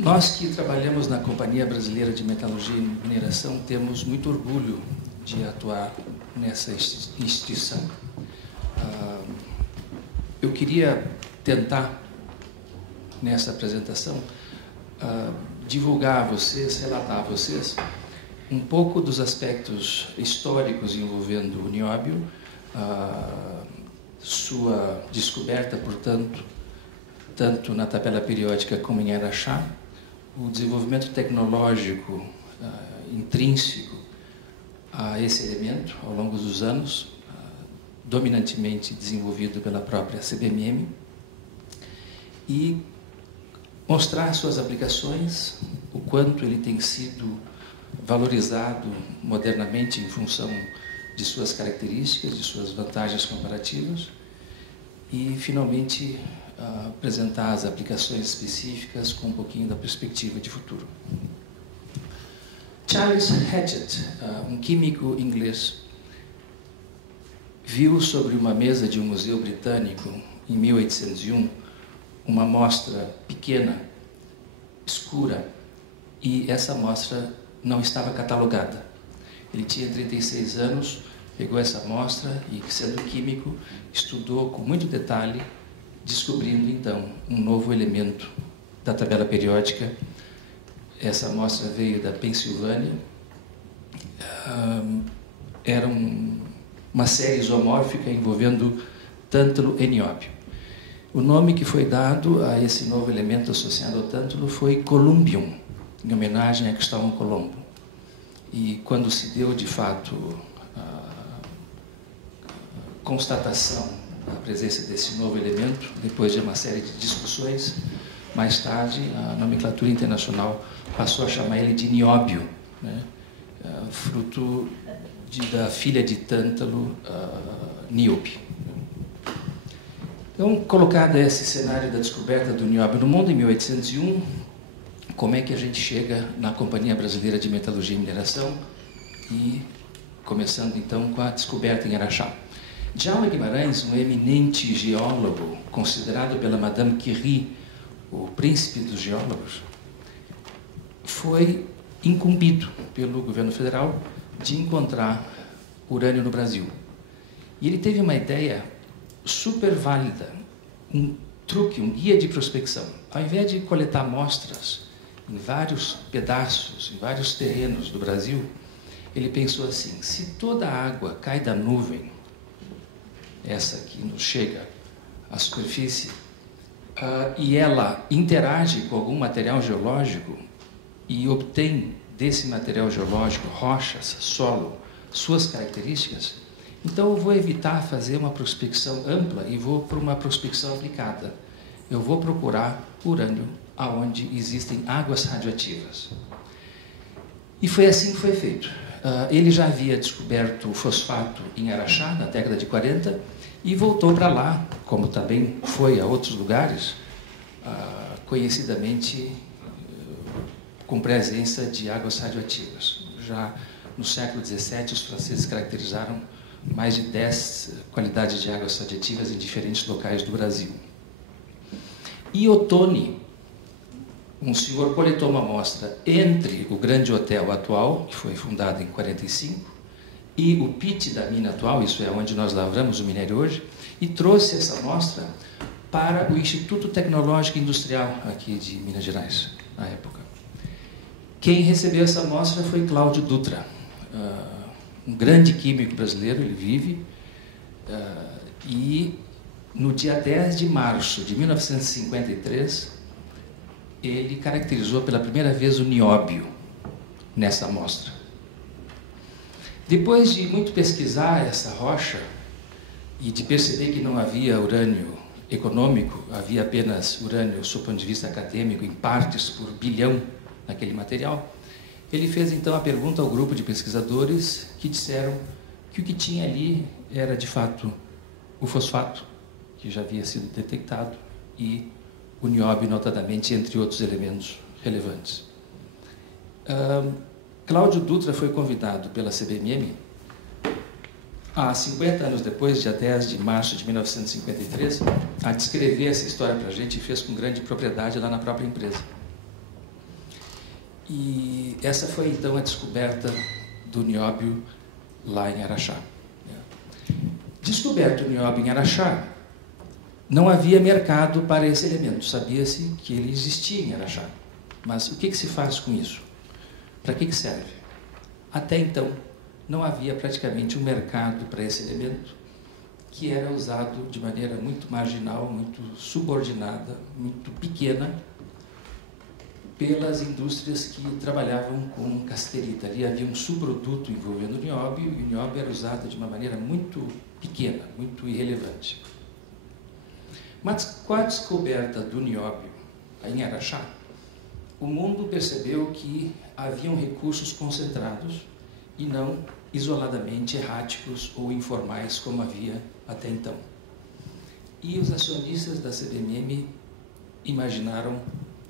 Nós que trabalhamos na Companhia Brasileira de Metalurgia e Mineração temos muito orgulho de atuar nessa instituição. Eu queria tentar, nessa apresentação, divulgar a vocês, relatar a vocês um pouco dos aspectos históricos envolvendo o nióbio, sua descoberta, portanto, tanto na tabela periódica como em Araxá, o desenvolvimento tecnológico intrínseco a esse elemento ao longo dos anos, dominantemente desenvolvido pela própria CBMM, e mostrar suas aplicações, o quanto ele tem sido valorizado modernamente em função de suas características, de suas vantagens comparativas, e, finalmente, apresentar as aplicações específicas com um pouquinho da perspectiva de futuro. Charles Hedgett, um químico inglês, viu sobre uma mesa de um museu britânico, em 1801, uma amostra pequena, escura, e essa amostra não estava catalogada. Ele tinha 36 anos, pegou essa amostra e, sendo químico, estudou com muito detalhe, descobrindo, então, um novo elemento da tabela periódica. Essa amostra veio da Pensilvânia. Era uma série isomórfica envolvendo tântalo e nióbio. O nome que foi dado a esse novo elemento associado ao tântalo foi Columbium, em homenagem a Cristóvão Colombo. E quando se deu, de fato, a constatação da presença desse novo elemento, depois de uma série de discussões, mais tarde a nomenclatura internacional passou a chamar ele de nióbio, né? Fruto da filha de tântalo, níobe. Então, colocado esse cenário da descoberta do nióbio no mundo, em 1801, como é que a gente chega na Companhia Brasileira de Metalurgia e Mineração e começando, então, com a descoberta em Araxá. Djalma Guimarães, um eminente geólogo, considerado pela Madame Curie o príncipe dos geólogos, foi incumbido pelo governo federal de encontrar urânio no Brasil. E ele teve uma ideia super válida, um truque, um guia de prospecção. Ao invés de coletar amostras em vários pedaços, em vários terrenos do Brasil, ele pensou assim: se toda a água cai da nuvem, essa que nos chega à superfície, e ela interage com algum material geológico e obtém desse material geológico, rochas, solo, suas características, então eu vou evitar fazer uma prospecção ampla e vou para uma prospecção aplicada. Eu vou procurar urânio aonde existem águas radioativas. E foi assim que foi feito. Ele já havia descoberto o fosfato em Araxá, na década de 40, e voltou para lá, como também foi a outros lugares, conhecidamente com presença de águas radioativas. Já no século XVII, os franceses caracterizaram mais de 10 qualidades de águas radioativas em diferentes locais do Brasil. E Ottoni, um senhor, coletou uma amostra entre o Grande Hotel atual, que foi fundado em 45, e o pit da mina atual, isso é onde nós lavramos o minério hoje, e trouxe essa amostra para o Instituto Tecnológico Industrial aqui de Minas Gerais, na época. Quem recebeu essa amostra foi Cláudio Dutra, um grande químico brasileiro, ele vive, e no dia 10 de março de 1953, ele caracterizou pela primeira vez o nióbio nessa amostra. Depois de muito pesquisar essa rocha e de perceber que não havia urânio econômico, havia apenas urânio, sob o ponto de vista acadêmico, em partes por bilhão naquele material, ele fez então a pergunta ao grupo de pesquisadores que disseram que o que tinha ali era de fato o fosfato, que já havia sido detectado, e o nióbio, notadamente, entre outros elementos relevantes. Cláudio Dutra foi convidado pela CBMM, há 50 anos depois, dia 10 de março de 1953, a descrever essa história para a gente, e fez com grande propriedade lá na própria empresa. E essa foi então a descoberta do nióbio lá em Araxá. Descoberto o nióbio em Araxá, não havia mercado para esse elemento. Sabia-se que ele existia em Araxá. Mas o que se faz com isso? Para que serve? Até então, não havia praticamente um mercado para esse elemento, que era usado de maneira muito marginal, muito subordinada, muito pequena, pelas indústrias que trabalhavam com casterita. Ali havia um subproduto envolvendo o nióbio, e o nióbio era usado de uma maneira muito pequena, muito irrelevante. Mas com a descoberta do nióbio em Araxá, o mundo percebeu que haviam recursos concentrados e não isoladamente erráticos ou informais como havia até então. E os acionistas da CBMM imaginaram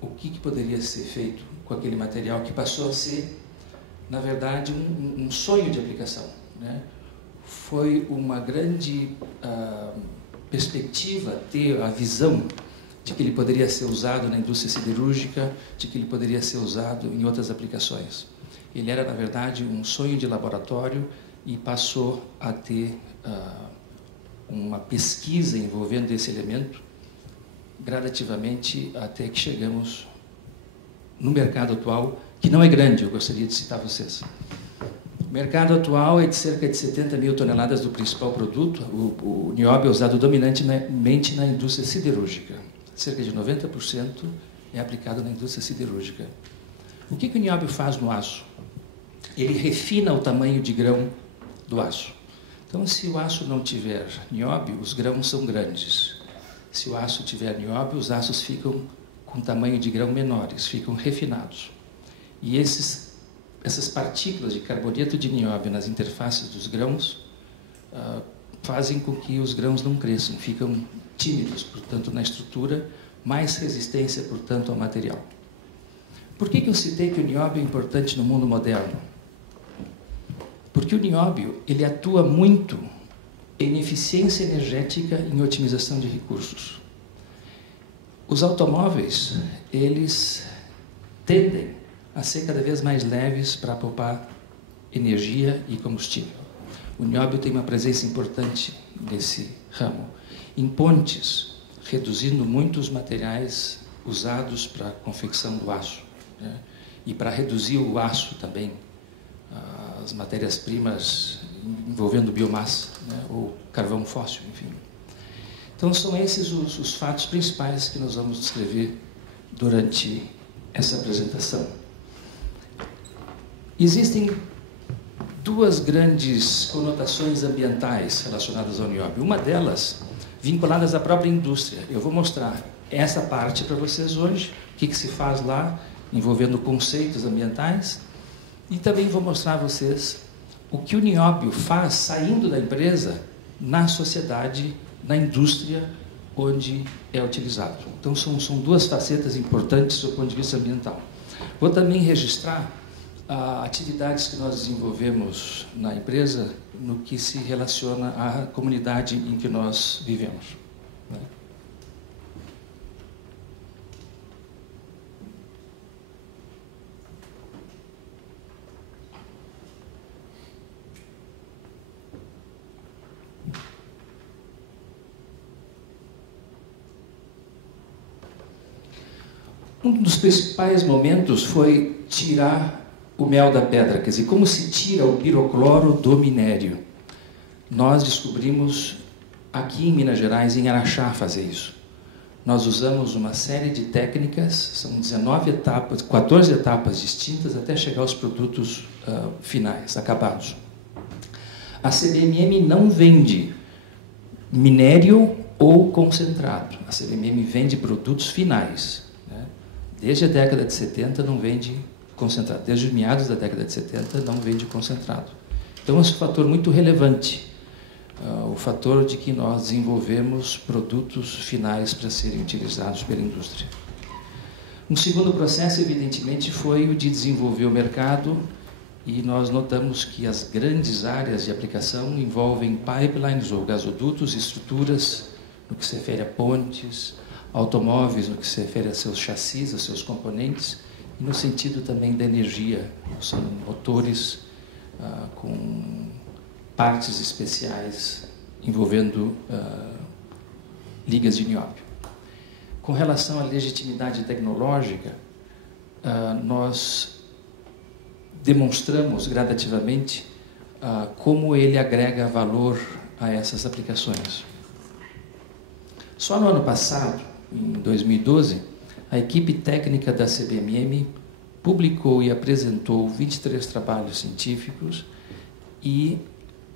o que poderia ser feito com aquele material que passou a ser, na verdade, um sonho de aplicação, né? Foi uma grande perspectiva ter a visão de que ele poderia ser usado na indústria siderúrgica, de que ele poderia ser usado em outras aplicações. Ele era, na verdade, um sonho de laboratório e passou a ter uma pesquisa envolvendo esse elemento gradativamente até que chegamos no mercado atual, que não é grande, eu gostaria de citar vocês. O mercado atual é de cerca de 70 mil toneladas do principal produto. O nióbio é usado dominantemente na indústria siderúrgica. Cerca de 90% é aplicado na indústria siderúrgica. O que o nióbio faz no aço? Ele refina o tamanho de grão do aço. Então, se o aço não tiver nióbio, os grãos são grandes. Se o aço tiver nióbio, os aços ficam com tamanho de grão menores, ficam refinados. E essas partículas de carboneto de nióbio nas interfaces dos grãos fazem com que os grãos não cresçam, ficam tímidos, portanto, na estrutura, mais resistência, portanto, ao material. Por que eu citei que o nióbio é importante no mundo moderno? Porque o nióbio, ele atua muito em eficiência energética e em otimização de recursos. Os automóveis, eles tendem a ser cada vez mais leves para poupar energia e combustível. O nióbio tem uma presença importante nesse ramo. Em pontes, reduzindo muitos materiais usados para a confecção do aço, né? E para reduzir o aço também, as matérias-primas envolvendo biomassa, né? Ou carvão fóssil, enfim. Então, são esses os fatos principais que nós vamos descrever durante essa apresentação. Existem duas grandes conotações ambientais relacionadas ao nióbio. Uma delas, vinculadas à própria indústria. Eu vou mostrar essa parte para vocês hoje, o que se faz lá, envolvendo conceitos ambientais, e também vou mostrar a vocês o que o nióbio faz saindo da empresa na sociedade, na indústria onde é utilizado. Então, são duas facetas importantes do ponto de vista ambiental. Vou também registrar atividades que nós desenvolvemos na empresa no que se relaciona à comunidade em que nós vivemos, né? Um dos principais momentos foi tirar o mel da pedra, quer dizer, como se tira o pirocloro do minério. Nós descobrimos aqui em Minas Gerais, em Araxá, fazer isso. Nós usamos uma série de técnicas, são 19 etapas, 14 etapas distintas até chegar aos produtos finais, acabados. A CBMM não vende minério ou concentrado. A CBMM vende produtos finais, né? Desde a década de 70 não vende concentrado. Desde os meados da década de 70 não vende concentrado. Então, esse é um fator muito relevante, o fator de que nós desenvolvemos produtos finais para serem utilizados pela indústria. Um segundo processo, evidentemente, foi o de desenvolver o mercado, e nós notamos que as grandes áreas de aplicação envolvem pipelines ou gasodutos, estruturas, no que se refere a pontes, automóveis, no que se refere a seus chassis, a seus componentes, e no sentido também da energia. São motores com partes especiais envolvendo ligas de nióbio. Com relação à legitimidade tecnológica, nós demonstramos gradativamente como ele agrega valor a essas aplicações. Só no ano passado, em 2012, a equipe técnica da CBMM publicou e apresentou 23 trabalhos científicos e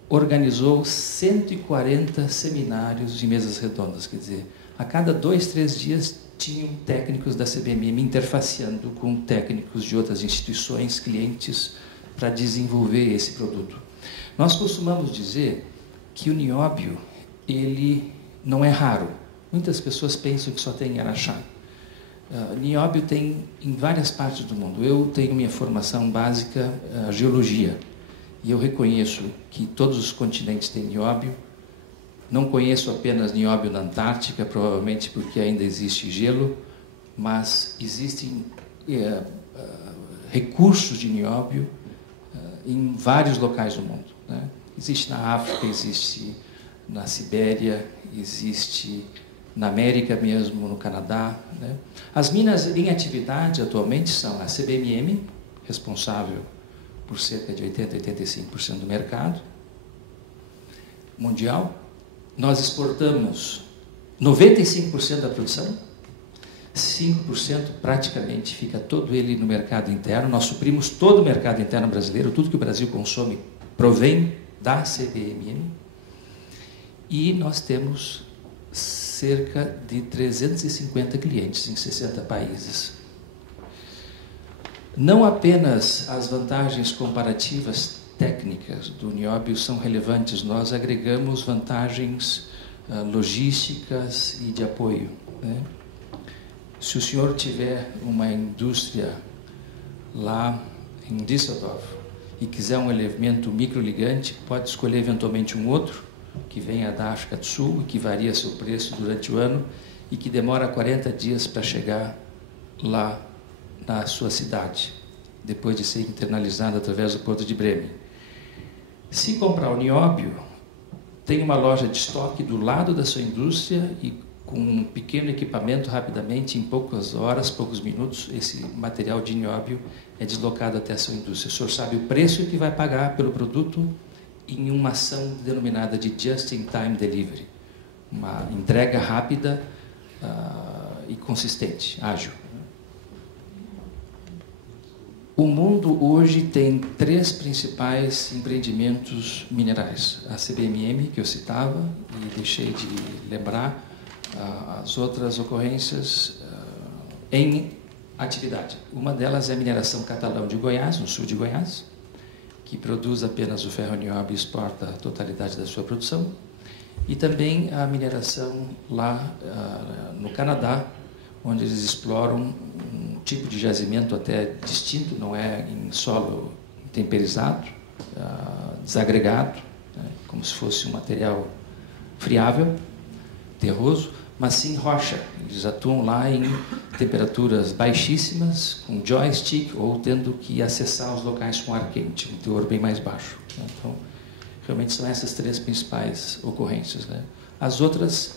organizou 140 seminários de mesas redondas. Quer dizer, a cada 2, 3 dias tinham técnicos da CBMM interfaceando com técnicos de outras instituições, clientes, para desenvolver esse produto. Nós costumamos dizer que o nióbio, ele não é raro. Muitas pessoas pensam que só tem em Araxá. Nióbio tem em várias partes do mundo. Eu tenho minha formação básica, geologia, e eu reconheço que todos os continentes têm nióbio. Não conheço apenas nióbio na Antártica, provavelmente porque ainda existe gelo, mas existem recursos de nióbio em vários locais do mundo, né? Existe na África, existe na Sibéria, existe na América mesmo, no Canadá, né? As minas em atividade atualmente são a CBMM, responsável por cerca de 80% a 85% do mercado mundial. Nós exportamos 95% da produção, 5% praticamente fica todo ele no mercado interno. Nós suprimos todo o mercado interno brasileiro, tudo que o Brasil consome provém da CBMM. E nós temos cerca de 350 clientes em 60 países. Não apenas as vantagens comparativas técnicas do nióbio são relevantes, nós agregamos vantagens logísticas e de apoio, né? Se o senhor tiver uma indústria lá em Düsseldorf e quiser um elemento microligante, pode escolher eventualmente um outro que venha da África do Sul e que varia seu preço durante o ano e que demora 40 dias para chegar lá na sua cidade, depois de ser internalizado através do Porto de Bremen. Se comprar o nióbio, tem uma loja de estoque do lado da sua indústria e com um pequeno equipamento, rapidamente, em poucas horas, poucos minutos, esse material de nióbio é deslocado até a sua indústria. O senhor sabe o preço que vai pagar pelo produto em uma ação denominada de Just-in-Time Delivery, uma entrega rápida e consistente, ágil. O mundo hoje tem 3 principais empreendimentos minerais. A CBMM, que eu citava, e deixei de lembrar as outras ocorrências em atividade. Uma delas é a mineração Catalão de Goiás, no sul de Goiás, que produz apenas o ferro-nióbio e exporta a totalidade da sua produção. E também a mineração lá no Canadá, onde eles exploram um tipo de jazimento até distinto, não é em solo temperizado, desagregado, né, como se fosse um material friável, terroso, mas sim rocha. Eles atuam lá em temperaturas baixíssimas, com joystick, ou tendo que acessar os locais com ar quente, um teor bem mais baixo, né? Então, realmente são essas 3 principais ocorrências, né? As outras,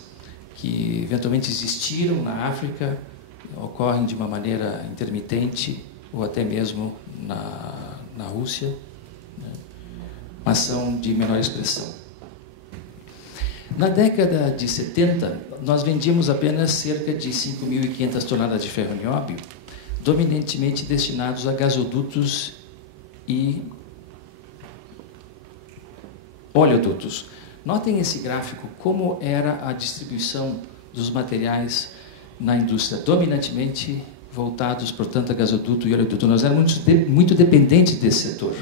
que eventualmente existiram na África, ocorrem de uma maneira intermitente, ou até mesmo na Rússia, né? Mas são de menor expressão. Na década de 70, nós vendíamos apenas cerca de 5.500 toneladas de ferro-nióbio, dominantemente destinados a gasodutos e oleodutos. Notem esse gráfico, como era a distribuição dos materiais na indústria, dominantemente voltados, portanto, a gasoduto e oleoduto. Nós éramos muito dependentes desse setor.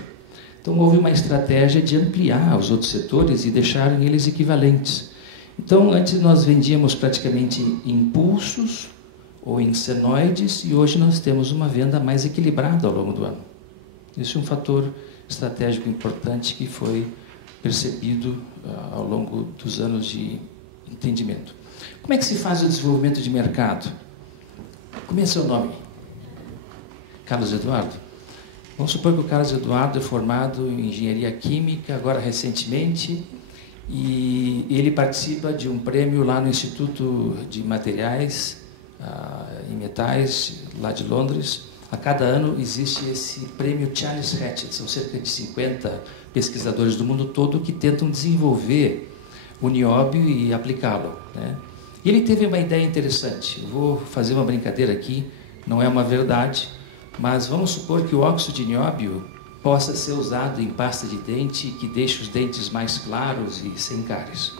Então, houve uma estratégia de ampliar os outros setores e deixar eles equivalentes. Então, antes nós vendíamos praticamente em impulsos ou em senoides, e hoje nós temos uma venda mais equilibrada ao longo do ano. Isso é um fator estratégico importante que foi percebido ao longo dos anos de entendimento. Como é que se faz o desenvolvimento de mercado? Como é seu nome? Carlos Eduardo? Vamos supor que o Carlos Eduardo é formado em engenharia química, agora recentemente, e ele participa de um prêmio lá no Instituto de Materiais e Metais, lá de Londres. A cada ano existe esse prêmio Charles Hatchett, são cerca de 50 pesquisadores do mundo todo que tentam desenvolver o nióbio e aplicá-lo, né? E ele teve uma ideia interessante. Eu vou fazer uma brincadeira aqui, não é uma verdade, mas vamos supor que o óxido de nióbio possa ser usado em pasta de dente que deixe os dentes mais claros e sem cáries.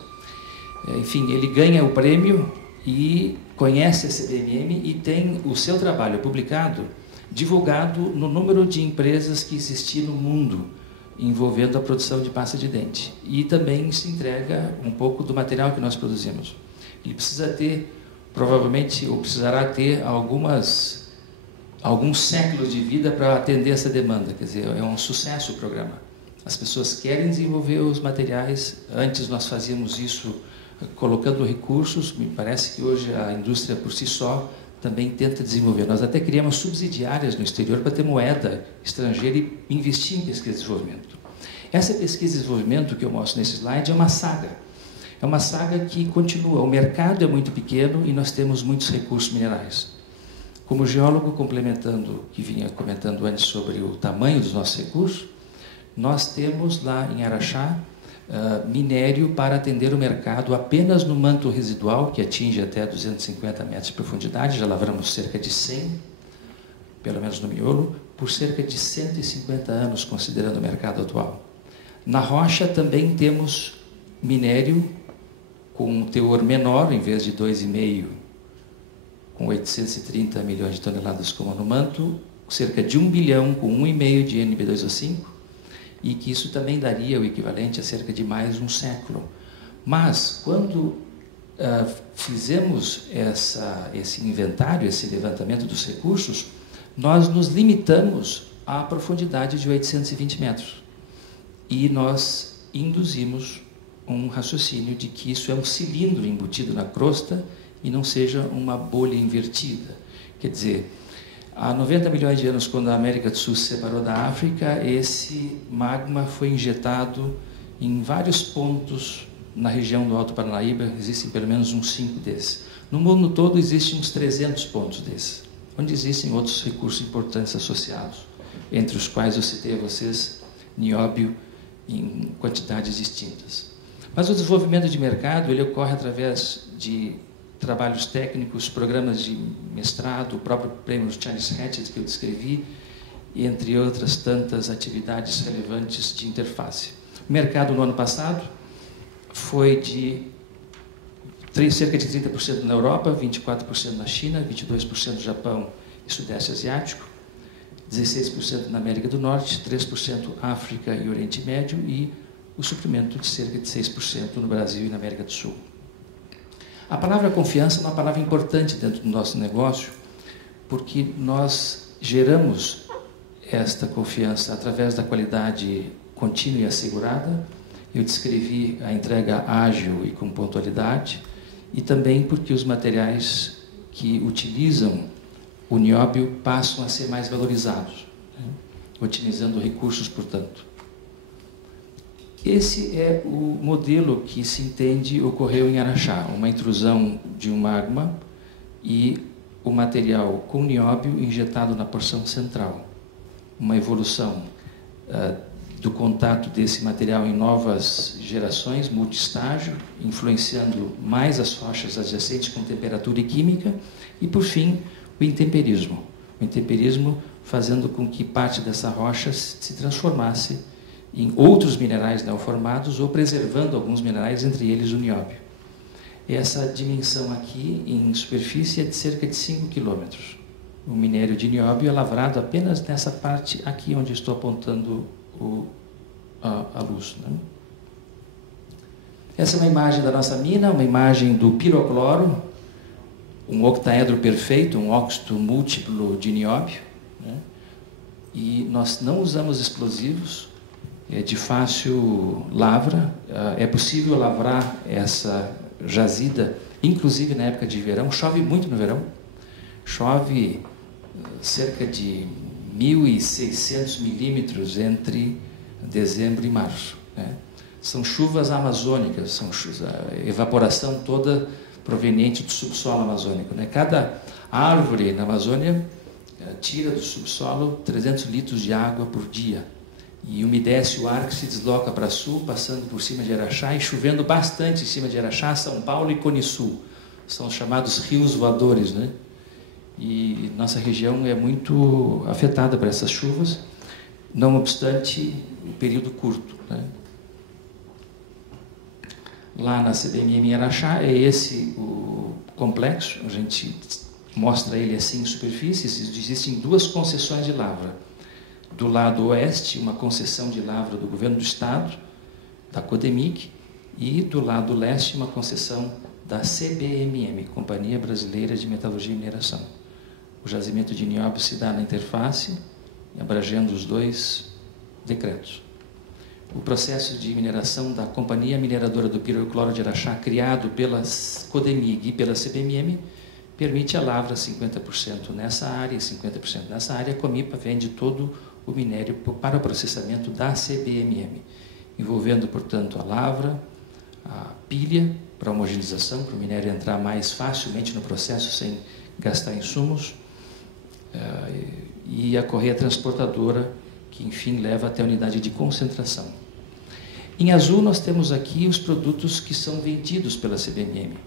Enfim, ele ganha o prêmio e conhece a CDMM e tem o seu trabalho publicado, divulgado no número de empresas que existem no mundo envolvendo a produção de pasta de dente. E também se entrega um pouco do material que nós produzimos. Ele precisa ter, provavelmente, ou precisará ter alguns séculos de vida para atender essa demanda. Quer dizer, é um sucesso o programa. As pessoas querem desenvolver os materiais. Antes nós fazíamos isso colocando recursos. Me parece que hoje a indústria por si só também tenta desenvolver. Nós até criamos subsidiárias no exterior para ter moeda estrangeira e investir em pesquisa e desenvolvimento. Essa pesquisa e desenvolvimento que eu mostro nesse slide é uma saga. É uma saga que continua. O mercado é muito pequeno e nós temos muitos recursos minerais. Como geólogo, complementando o que vinha comentando antes sobre o tamanho dos nossos recursos, nós temos lá em Araxá minério para atender o mercado apenas no manto residual, que atinge até 250 metros de profundidade. Já lavramos cerca de 100, pelo menos no miolo, por cerca de 150 anos, considerando o mercado atual. Na rocha também temos minério com um teor menor, em vez de 2,5, com 830 milhões de toneladas como no manto, cerca de 1 bilhão com 1,5 de NB2O5, e que isso também daria o equivalente a cerca de mais um século. Mas, quando fizemos esse inventário, esse levantamento dos recursos, nós nos limitamos à profundidade de 820 metros. E nós induzimos um raciocínio de que isso é um cilindro embutido na crosta e não seja uma bolha invertida. Quer dizer, há 90 milhões de anos, quando a América do Sul se separou da África, esse magma foi injetado em vários pontos na região do Alto Paranaíba. Existem pelo menos uns 5 desses. No mundo todo existem uns 300 pontos desses, onde existem outros recursos importantes associados, entre os quais eu citei a vocês nióbio em quantidades distintas. Mas o desenvolvimento de mercado ele ocorre através de trabalhos técnicos, programas de mestrado, o próprio prêmio Charles Hatchett que eu descrevi, entre outras tantas atividades relevantes de interface. O mercado no ano passado foi de cerca de 30% na Europa, 24% na China, 22% no Japão e Sudeste Asiático, 16% na América do Norte, 3% África e Oriente Médio e o suprimento de cerca de 6% no Brasil e na América do Sul. A palavra confiança é uma palavra importante dentro do nosso negócio, porque nós geramos esta confiança através da qualidade contínua e assegurada. Eu descrevi a entrega ágil e com pontualidade, e também porque os materiais que utilizam o nióbio passam a ser mais valorizados, né? Otimizando recursos, portanto. Esse é o modelo que se entende ocorreu em Araxá, uma intrusão de um magma e o material com nióbio injetado na porção central. Uma evolução do contato desse material em novas gerações, multiestágio, influenciando mais as rochas adjacentes com temperatura e química, e, por fim, o intemperismo. O intemperismo fazendo com que parte dessa rocha se transformasse em outros minerais neoformados ou preservando alguns minerais, entre eles o nióbio. Essa dimensão aqui, em superfície, é de cerca de 5 quilômetros. O minério de nióbio é lavrado apenas nessa parte aqui onde estou apontando a luz, né? Essa é uma imagem da nossa mina, uma imagem do pirocloro, um octaedro perfeito, um óxido múltiplo de nióbio, né? E nós não usamos explosivos, é de fácil lavra, é possível lavrar essa jazida, inclusive na época de verão. Chove muito no verão, chove cerca de 1.600 milímetros entre dezembro e março, né? São chuvas amazônicas, são a evaporação toda proveniente do subsolo amazônico, né? Cada árvore na Amazônia tira do subsolo 300 litros de água por dia e umedece o ar que se desloca para sul, passando por cima de Araxá e chovendo bastante em cima de Araxá, São Paulo e Cone Sul. São os chamados rios voadores, né? E nossa região é muito afetada por essas chuvas, não obstante o período curto, né? Lá na CBMM em Araxá é esse o complexo, a gente mostra ele assim em superfície. Existem duas concessões de lavra. Do lado oeste, uma concessão de lavra do governo do estado, da Codemic, e do lado leste, uma concessão da CBMM, Companhia Brasileira de Metalurgia e Mineração. O jazimento de nióbio se dá na interface, abrangendo os dois decretos. O processo de mineração da Companhia Mineradora do Pirocloro de Araxá, criado pela Codemig e pela CBMM, permite a lavra 50% nessa área e 50% nessa área. A Comipa vende todo o minério para o processamento da CBMM, envolvendo, portanto, a lavra, a pilha para homogeneização, para o minério entrar mais facilmente no processo sem gastar insumos, e a correia transportadora, que, enfim, leva até a unidade de concentração. Em azul, nós temos aqui os produtos que são vendidos pela CBMM.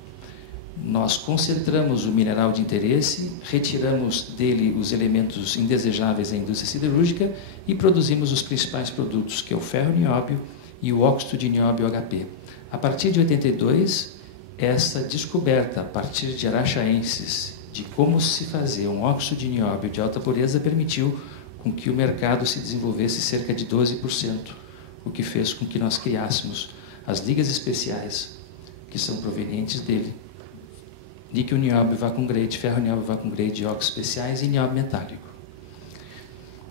Nós concentramos o mineral de interesse, retiramos dele os elementos indesejáveis da indústria siderúrgica e produzimos os principais produtos, que é o ferro-nióbio e o óxido de nióbio HP. A partir de 82, essa descoberta, a partir de araxaenses, de como se fazer um óxido de nióbio de alta pureza, permitiu com que o mercado se desenvolvesse cerca de 12%, o que fez com que nós criássemos as ligas especiais, que são provenientes dele: níquel-nióbio vacuum grade, ferro-nióbio vacuum grade, óxidos especiais e nióbio metálico.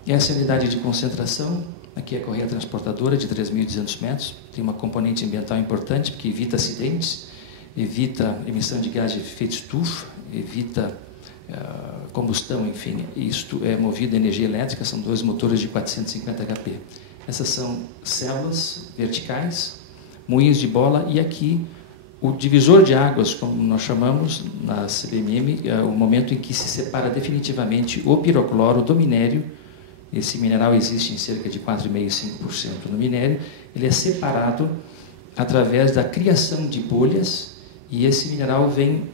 Essa é a unidade de concentração. Aqui é a correia transportadora de 3.200 metros. Tem uma componente ambiental importante, porque evita acidentes, evita emissão de gás de efeito estufa, evita combustão, enfim. Isto é movido a energia elétrica, são dois motores de 450 HP. Essas são células verticais, moinhos de bola, e aqui o divisor de águas, como nós chamamos na CBMM, é o momento em que se separa definitivamente o pirocloro do minério. Esse mineral existe em cerca de 4,5% no minério. Ele é separado através da criação de bolhas, e esse mineral vem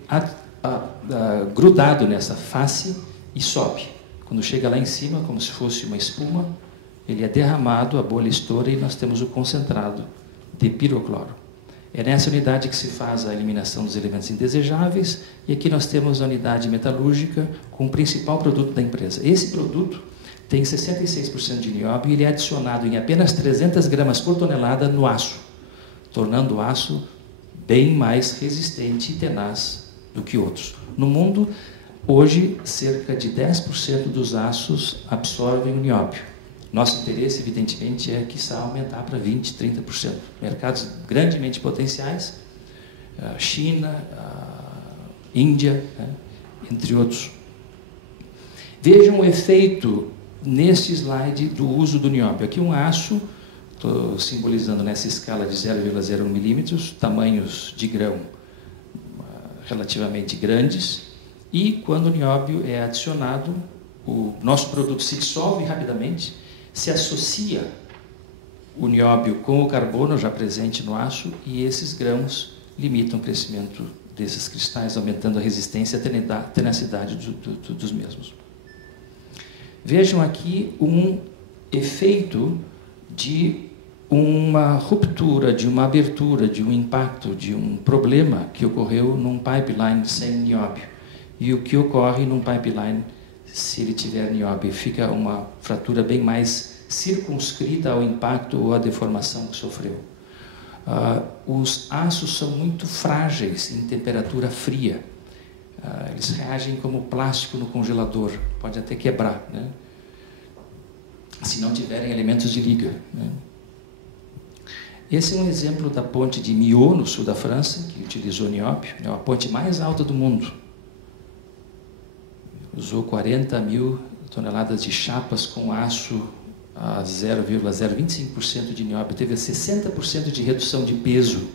grudado nessa face e sobe. Quando chega lá em cima, como se fosse uma espuma, ele é derramado, a bolha estoura e nós temos o concentrado de pirocloro. É nessa unidade que se faz a eliminação dos elementos indesejáveis, e aqui nós temos a unidade metalúrgica com o principal produto da empresa. Esse produto tem 66% de nióbio e ele é adicionado em apenas 300 gramas por tonelada no aço, tornando o aço bem mais resistente e tenaz do que outros. No mundo, hoje, cerca de 10% dos aços absorvem o nióbio. Nosso interesse, evidentemente, é, quiçá, aumentar para 20%, 30%. Mercados grandemente potenciais, China, Índia, né, entre outros. Vejam o efeito neste slide do uso do nióbio. Aqui um aço, estou simbolizando nessa escala de 0,01 milímetros, tamanhos de grão relativamente grandes, e quando o nióbio é adicionado, o nosso produto se dissolve rapidamente, se associa o nióbio com o carbono já presente no aço, e esses grãos limitam o crescimento desses cristais, aumentando a resistência e a tenacidade dos mesmos. Vejam aqui um efeito de uma ruptura, de uma abertura, de um impacto, de um problema que ocorreu num pipeline sem nióbio. E o que ocorre num pipeline se ele tiver nióbio? Fica uma fratura bem mais circunscrita ao impacto ou à deformação que sofreu. Os aços são muito frágeis em temperatura fria. Eles reagem como plástico no congelador, pode até quebrar, né, se não tiverem elementos de liga, né. Esse é um exemplo da ponte de Millau, no sul da França, que utilizou nióbio. É a ponte mais alta do mundo. Usou 40.000 toneladas de chapas com aço a 0,025% de nióbio, teve 60% de redução de peso.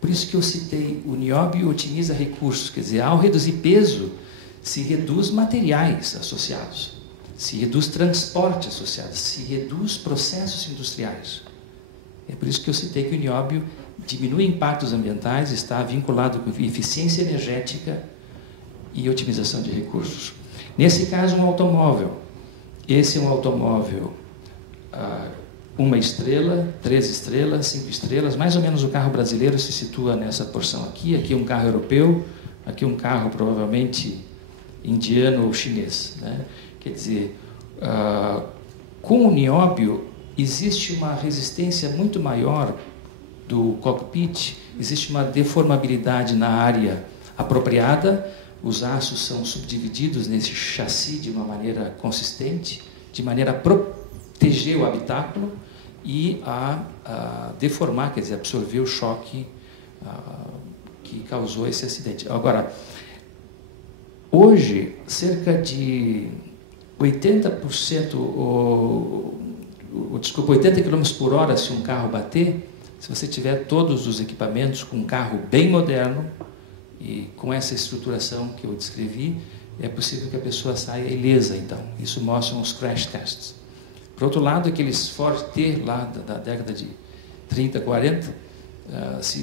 Por isso que eu citei, o nióbio otimiza recursos, quer dizer, ao reduzir peso, se reduz materiais associados, se reduz transporte associado, se reduz processos industriais. É por isso que eu citei que o nióbio diminui impactos ambientais, está vinculado com eficiência energética e otimização de recursos. Nesse caso, um automóvel. Esse é um automóvel 1 estrela, 3 estrelas, 5 estrelas, mais ou menos o carro brasileiro se situa nessa porção aqui. Aqui um carro europeu, aqui um carro provavelmente indiano ou chinês, né? Quer dizer, com o nióbio existe uma resistência muito maior do cockpit, existe uma deformabilidade na área apropriada, os aços são subdivididos nesse chassi de uma maneira consistente, de maneira a proteger o habitáculo e a deformar, quer dizer, absorver o choque que causou esse acidente. Agora, hoje, cerca de 80%, 80 km por hora, se um carro bater, se você tiver todos os equipamentos com um carro bem moderno e com essa estruturação que eu descrevi, é possível que a pessoa saia ilesa, então. Isso mostram os crash tests. Por outro lado, aqueles Ford T lá da década de 30, 40, se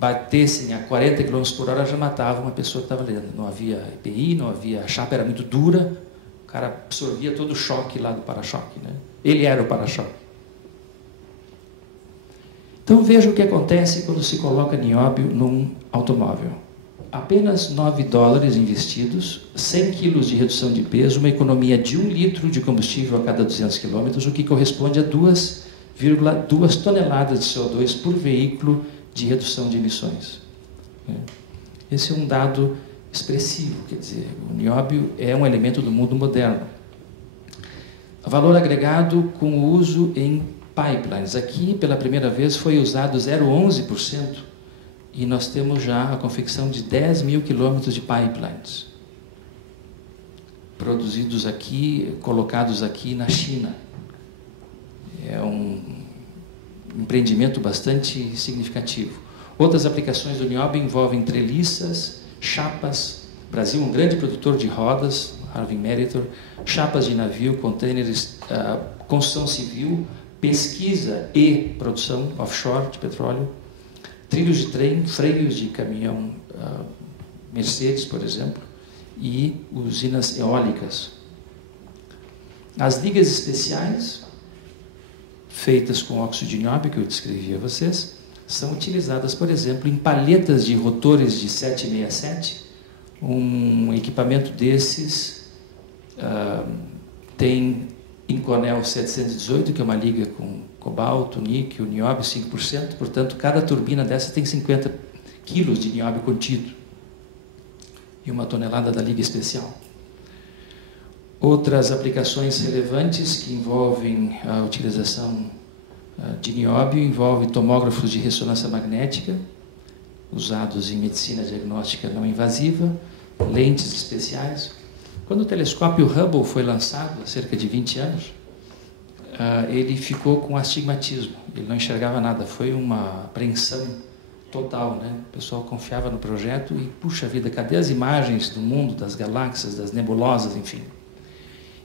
batessem a 40 km por hora, já matavam uma pessoa que estava lendo. Não havia EPI, não havia, a chapa era muito dura, o cara absorvia todo o choque lá do para-choque, né? Ele era o para-choque. Então veja o que acontece quando se coloca nióbio num automóvel. Apenas $9 investidos, 100 kg de redução de peso, uma economia de 1 litro de combustível a cada 200 km, o que corresponde a 2,2 toneladas de CO2 por veículo de redução de emissões. Esse é um dado expressivo, quer dizer, o nióbio é um elemento do mundo moderno. Valor agregado com o uso em pipelines. Aqui, pela primeira vez, foi usado 0,11%, e nós temos já a confecção de 10 mil quilômetros de pipelines, produzidos aqui, colocados aqui na China. É um empreendimento bastante significativo. Outras aplicações do nióbio envolvem treliças, chapas. O Brasil é um grande produtor de rodas, Harvey Meritor, chapas de navio, containers, construção civil, pesquisa e produção offshore de petróleo, trilhos de trem, freios de caminhão Mercedes, por exemplo, e usinas eólicas. As ligas especiais, feitas com óxido de nióbio, que eu descrevi a vocês, são utilizadas, por exemplo, em palhetas de rotores de 767. Um equipamento desses tem Inconel 718, que é uma liga com cobalto, níquel, nióbio 5%, portanto, cada turbina dessa tem 50 kg de nióbio contido e 1 tonelada da liga especial. Outras aplicações relevantes que envolvem a utilização de nióbio envolvem tomógrafos de ressonância magnética, usados em medicina diagnóstica não invasiva, lentes especiais. Quando o telescópio Hubble foi lançado, há cerca de 20 anos, ele ficou com astigmatismo, ele não enxergava nada, foi uma apreensão total, né? O pessoal confiava no projeto e, puxa vida, cadê as imagens do mundo, das galáxias, das nebulosas, enfim.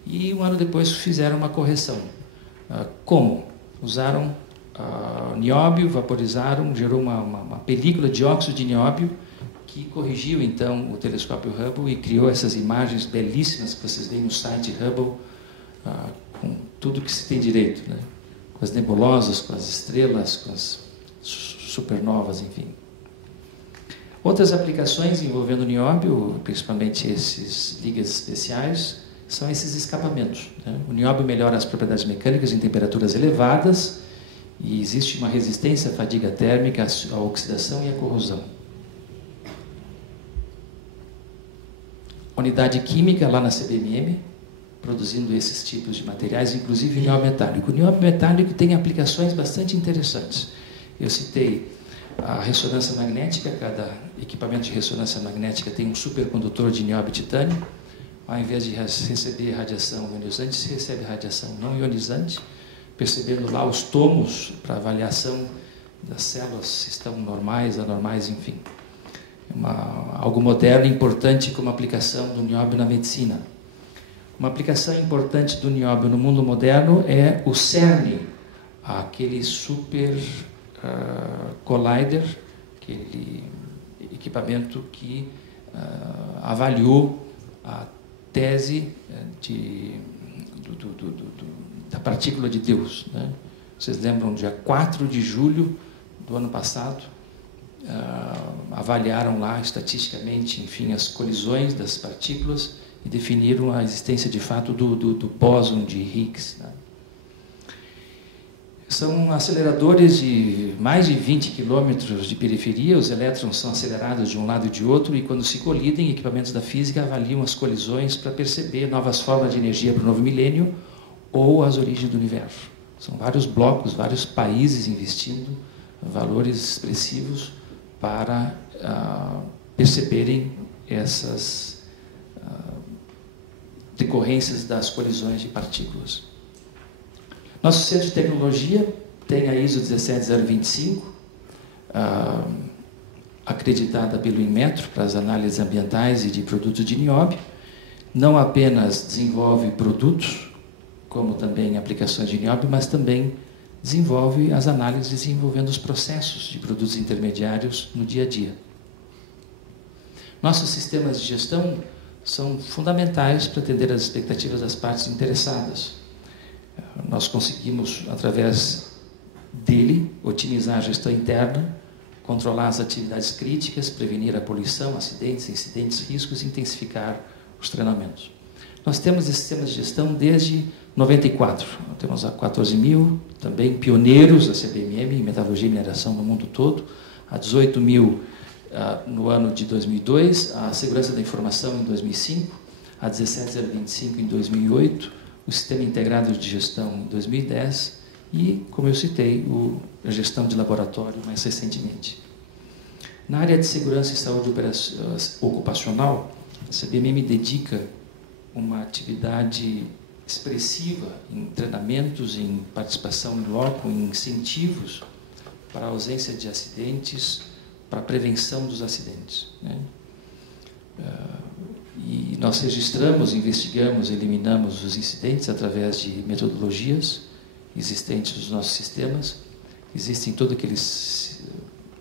E um ano depois fizeram uma correção. Como? Usaram nióbio, vaporizaram, gerou uma película de óxido de nióbio, que corrigiu, então, o telescópio Hubble e criou essas imagens belíssimas que vocês veem no site Hubble, com tudo que se tem direito, né? Com as nebulosas, com as estrelas, com as supernovas, enfim. Outras aplicações envolvendo nióbio, principalmente esses ligas especiais, são esses escapamentos, né? O nióbio melhora as propriedades mecânicas em temperaturas elevadas e existe uma resistência à fadiga térmica, à oxidação e à corrosão. Unidade química lá na CBMM, produzindo esses tipos de materiais, inclusive o nióbio metálico. O nióbio metálico tem aplicações bastante interessantes. Eu citei a ressonância magnética, cada equipamento de ressonância magnética tem um supercondutor de nióbio e titânio. ao invés de receber radiação ionizante, se recebe radiação não ionizante, percebendo lá os tomos para avaliação das células, se estão normais, anormais, enfim. Algo moderno e importante como aplicação do nióbio na medicina. Uma aplicação importante do nióbio no mundo moderno é o CERN, aquele super collider, aquele equipamento que avaliou a tese da partícula de Deus, né? Vocês lembram, dia 4 de julho do ano passado, avaliaram lá estatisticamente, enfim, as colisões das partículas e definiram a existência de fato do bóson de Higgs, né? São aceleradores de mais de 20 quilômetros de periferia, os elétrons são acelerados de um lado e de outro, e quando se colidem, equipamentos da física avaliam as colisões para perceber novas formas de energia para o novo milênio ou as origens do universo. São vários blocos, vários países investindo valores expressivos para perceberem essas decorrências das colisões de partículas. Nosso centro de tecnologia tem a ISO 17025, acreditada pelo Inmetro para as análises ambientais e de produtos de nióbio. Não apenas desenvolve produtos, como também aplicações de nióbio, mas também desenvolve as análises desenvolvendo os processos de produtos intermediários no dia a dia. Nossos sistemas de gestão são fundamentais para atender às expectativas das partes interessadas. Nós conseguimos, através dele, otimizar a gestão interna, controlar as atividades críticas, prevenir a poluição, acidentes, incidentes, riscos e intensificar os treinamentos. Nós temos esses sistemas de gestão desde 94. Nós temos a 14.000, também pioneiros da CBMM em metalurgia e mineração no mundo todo, a 18.000 no ano de 2002, a segurança da informação em 2005, a 17025 em 2008, o sistema integrado de gestão em 2010 e, como eu citei, a gestão de laboratório mais recentemente. Na área de segurança e saúde ocupacional, a CBMM dedica uma atividade expressiva em treinamentos, em participação em loco, em incentivos para a ausência de acidentes, para a prevenção dos acidentes, né? E nós registramos, investigamos, eliminamos os incidentes através de metodologias existentes nos nossos sistemas. Existem todos aqueles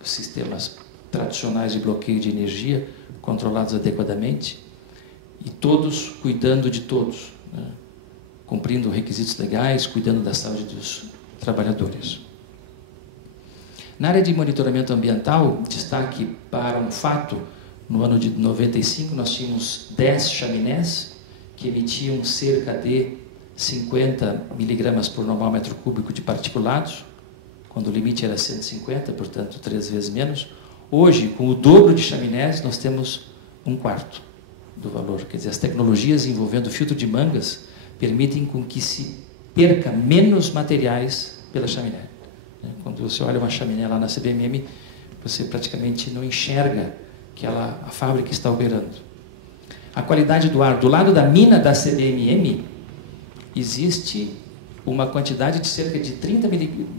sistemas tradicionais de bloqueio de energia controlados adequadamente e todos cuidando de todos, né? Cumprindo requisitos legais, cuidando da saúde dos trabalhadores. Na área de monitoramento ambiental, destaque para um fato: no ano de 95 nós tínhamos 10 chaminés que emitiam cerca de 50 miligramas por normal metro cúbico de particulados, quando o limite era 150, portanto 3 vezes menos. Hoje, com o dobro de chaminés, nós temos 1/4 do valor. Quer dizer, as tecnologias envolvendo filtro de mangas permitem com que se perca menos materiais pela chaminé. Quando você olha uma chaminé lá na CBMM, você praticamente não enxerga que a fábrica está operando. A qualidade do ar. Do lado da mina da CBMM, existe uma quantidade de cerca de 30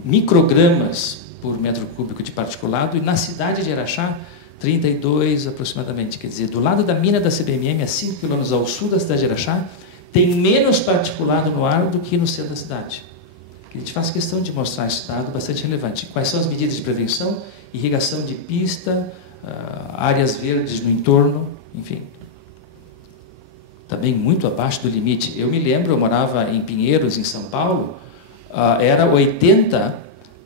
microgramas por metro cúbico de particulado, e na cidade de Araxá, 32 aproximadamente. Quer dizer, do lado da mina da CBMM, a 5 quilômetros ao sul da cidade de Araxá, tem menos particulado no ar do que no centro da cidade. A gente faz questão de mostrar esse dado bastante relevante. Quais são as medidas de prevenção? Irrigação de pista, áreas verdes no entorno, enfim. Também muito abaixo do limite. Eu me lembro, eu morava em Pinheiros, em São Paulo, era 80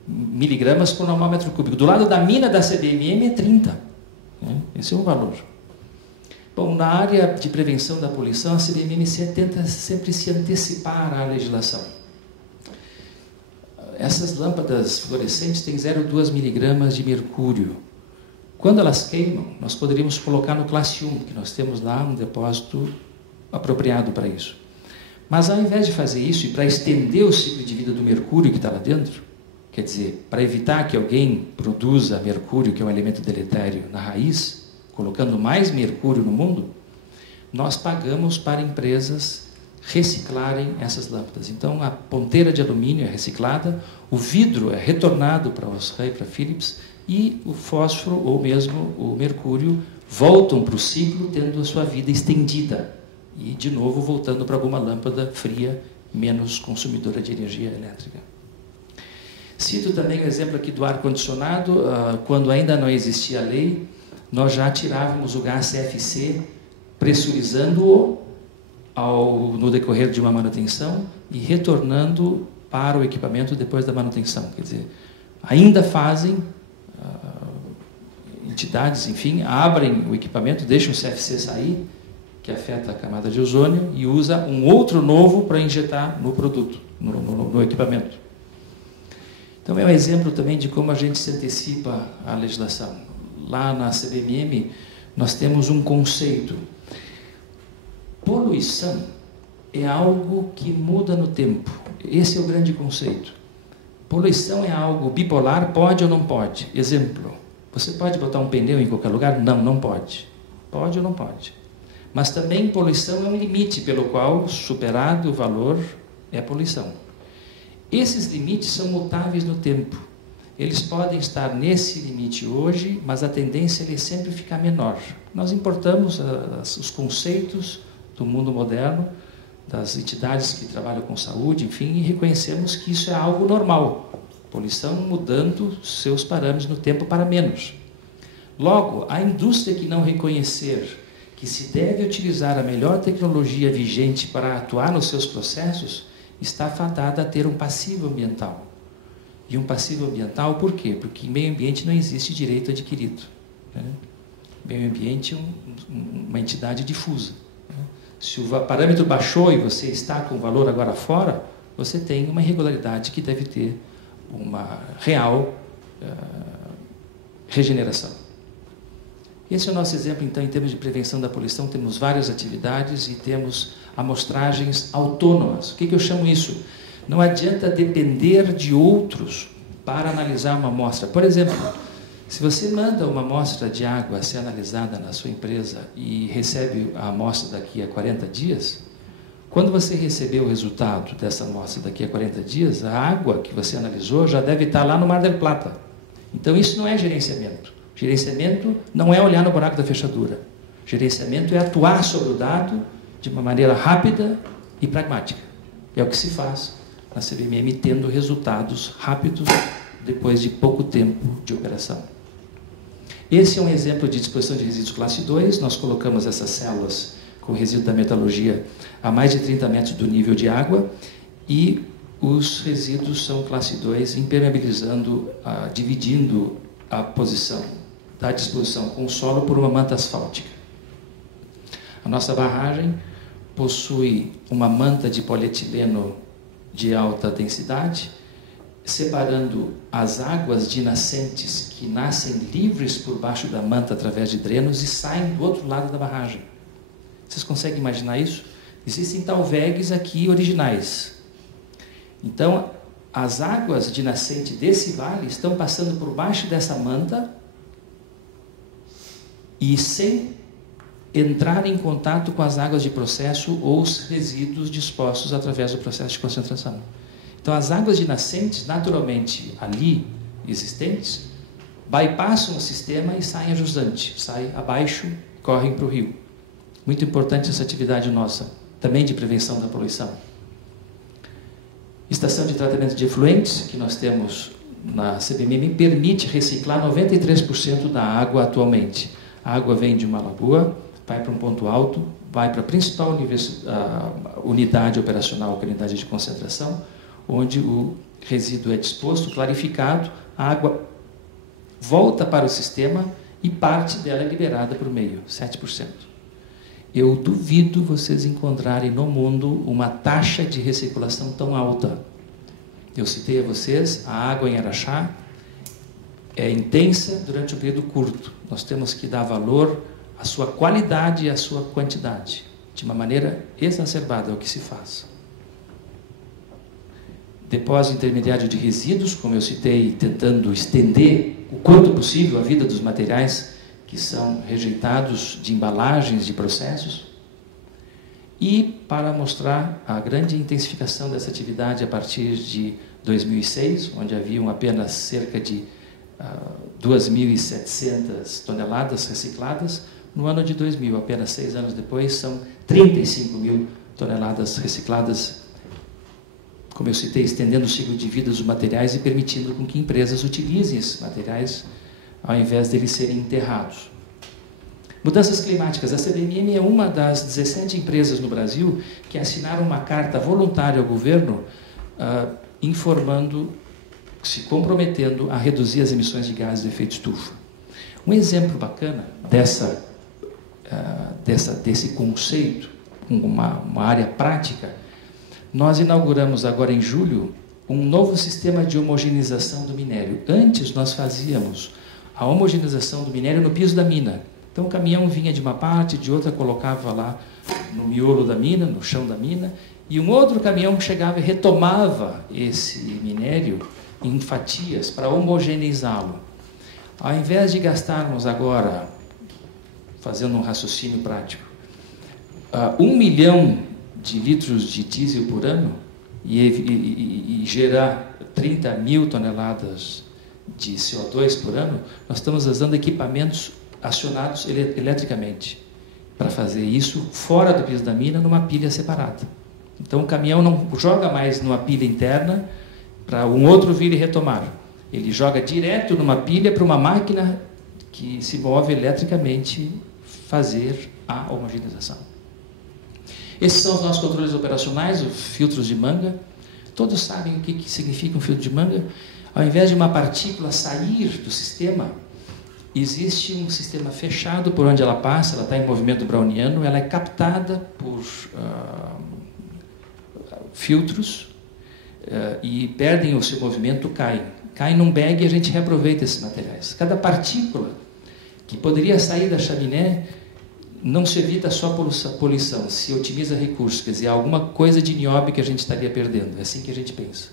miligramas por normal metro cúbico. Do lado da mina da CBMM é 30. Né? Esse é um valor. Bom, na área de prevenção da poluição, a CBMM tenta sempre se antecipar à legislação. Essas lâmpadas fluorescentes têm 0,2 miligramas de mercúrio. Quando elas queimam, nós poderíamos colocar no classe 1, que nós temos lá um depósito apropriado para isso. Mas ao invés de fazer isso e para estender o ciclo de vida do mercúrio que está lá dentro, quer dizer, para evitar que alguém produza mercúrio, que é um elemento deletério, na raiz, colocando mais mercúrio no mundo, nós pagamos para empresas reciclarem essas lâmpadas. Então, a ponteira de alumínio é reciclada, o vidro é retornado para a Osram e para a Philips, e o fósforo ou mesmo o mercúrio voltam para o ciclo, tendo a sua vida estendida. E, de novo, voltando para alguma lâmpada fria, menos consumidora de energia elétrica. Cito também o exemplo aqui do ar-condicionado. Quando ainda não existia a lei, nós já tirávamos o gás CFC, pressurizando-o no decorrer de uma manutenção e retornando para o equipamento depois da manutenção. Quer dizer, ainda fazem, entidades, enfim, abrem o equipamento, deixam o CFC sair, que afeta a camada de ozônio, e usa um outro novo para injetar no produto, no equipamento. Então, é um exemplo também de como a gente se antecipa à legislação. Lá na CBMM, nós temos um conceito. Poluição é algo que muda no tempo. Esse é o grande conceito. Poluição é algo bipolar, pode ou não pode. Exemplo, você pode botar um pneu em qualquer lugar? Não, não pode. Pode ou não pode. Mas também poluição é um limite pelo qual, superado o valor, é poluição. Esses limites são mutáveis no tempo. Eles podem estar nesse limite hoje, mas a tendência é sempre ficar menor. Nós importamos os conceitos do mundo moderno, das entidades que trabalham com saúde, enfim, e reconhecemos que isso é algo normal. Poluição mudando seus parâmetros no tempo para menos. Logo, a indústria que não reconhecer que se deve utilizar a melhor tecnologia vigente para atuar nos seus processos, está fadada a ter um passivo ambiental. E um passivo ambiental por quê? Porque em meio ambiente não existe direito adquirido. Né? Meio ambiente é uma entidade difusa. Né? Se o parâmetro baixou e você está com o valor agora fora, você tem uma irregularidade que deve ter uma real regeneração. Esse é o nosso exemplo, então, em termos de prevenção da poluição. Temos várias atividades e temos amostragens autônomas. O que eu chamo isso? Não adianta depender de outros para analisar uma amostra. Por exemplo, se você manda uma amostra de água ser analisada na sua empresa e recebe a amostra daqui a 40 dias, quando você receber o resultado dessa amostra daqui a 40 dias, a água que você analisou já deve estar lá no Mar del Plata. Então, isso não é gerenciamento. Gerenciamento não é olhar no buraco da fechadura. Gerenciamento é atuar sobre o dado de uma maneira rápida e pragmática. É o que se faz na CBMM, tendo resultados rápidos depois de pouco tempo de operação. Esse é um exemplo de disposição de resíduos classe 2. Nós colocamos essas células com resíduo da metalurgia a mais de 30 metros do nível de água e os resíduos são classe 2, impermeabilizando, dividindo a posição da disposição com o solo por uma manta asfáltica. A nossa barragem possui uma manta de polietileno de alta densidade, separando as águas de nascentes que nascem livres por baixo da manta através de drenos e saem do outro lado da barragem. Vocês conseguem imaginar isso? Existem talvegues aqui originais. Então, as águas de nascente desse vale estão passando por baixo dessa manta e sem entrar em contato com as águas de processo ou os resíduos dispostos através do processo de concentração. Então, as águas de nascentes, naturalmente ali existentes, bypassam o sistema e saem a jusante, saem abaixo, correm para o rio. Muito importante essa atividade nossa, também de prevenção da poluição. Estação de tratamento de efluentes, que nós temos na CBMM, permite reciclar 93% da água atualmente. A água vem de uma lagoa, vai para um ponto alto, vai para a principal unidade operacional, que é a unidade de concentração, onde o resíduo é disposto, clarificado, a água volta para o sistema e parte dela é liberada para o meio, 7%. Eu duvido vocês encontrarem no mundo uma taxa de recirculação tão alta. Eu citei a vocês, a água em Araxá é intensa durante um período curto. Nós temos que dar valor à sua qualidade e à sua quantidade. De uma maneira exacerbada é o que se faz. Depósito intermediário de resíduos, como eu citei, tentando estender o quanto possível a vida dos materiais que são rejeitados de embalagens, de processos. e para mostrar a grande intensificação dessa atividade a partir de 2006, onde haviam apenas cerca de 2.700 toneladas recicladas, no ano de 2000, apenas 6 anos depois, são 35.000 toneladas recicladas, como eu citei, estendendo o ciclo de vida dos materiais e permitindo com que empresas utilizem esses materiais ao invés deles serem enterrados. Mudanças climáticas. A CBMM é uma das 17 empresas no Brasil que assinaram uma carta voluntária ao governo informando, se comprometendo a reduzir as emissões de gases de efeito estufa. Um exemplo bacana desse conceito, uma área prática, nós inauguramos agora em julho um novo sistema de homogeneização do minério. Antes nós fazíamos a homogeneização do minério no piso da mina. Então o caminhão vinha de uma parte, de outra colocava lá no miolo da mina, no chão da mina, e um outro caminhão chegava e retomava esse minério em fatias para homogeneizá-lo. Ao invés de gastarmos agora, fazendo um raciocínio prático, 1 milhão de litros de diesel por ano e gerar 30.000 toneladas de CO2 por ano, nós estamos usando equipamentos acionados eletricamente para fazer isso fora do piso da mina, numa pilha separada. Então o caminhão não joga mais numa pilha interna para um outro vir e retomar. Ele joga direto numa pilha para uma máquina que se move eletricamente fazer a homogeneização. Esses são os nossos controles operacionais, os filtros de manga. Todos sabem o que significa um filtro de manga. Ao invés de uma partícula sair do sistema, existe um sistema fechado por onde ela passa, ela está em movimento browniano, ela é captada por filtros e perdem o seu movimento, caem num bag e a gente reaproveita esses materiais. Cada partícula que poderia sair da chaminé, não se evita só poluição, se otimiza recursos, quer dizer, alguma coisa de nióbio que a gente estaria perdendo, é assim que a gente pensa.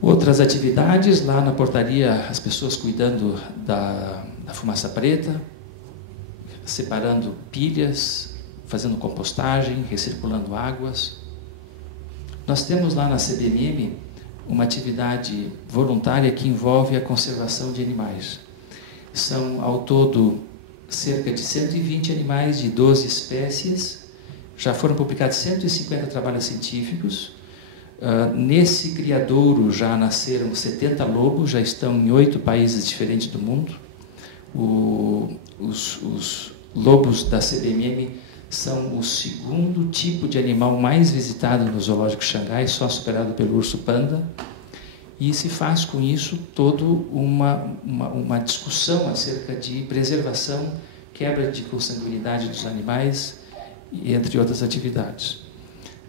Outras atividades, lá na portaria, as pessoas cuidando da fumaça preta, separando pilhas, fazendo compostagem, recirculando águas. Nós temos lá na CBMM uma atividade voluntária que envolve a conservação de animais. São, ao todo, cerca de 120 animais de 12 espécies, já foram publicados 150 trabalhos científicos. Nesse criadouro já nasceram 70 lobos, já estão em 8 países diferentes do mundo. Os lobos da CBMM são o segundo tipo de animal mais visitado no Zoológico de Xangai, só superado pelo urso panda. E se faz com isso toda uma discussão acerca de preservação, quebra de consanguinidade dos animais, entre outras atividades.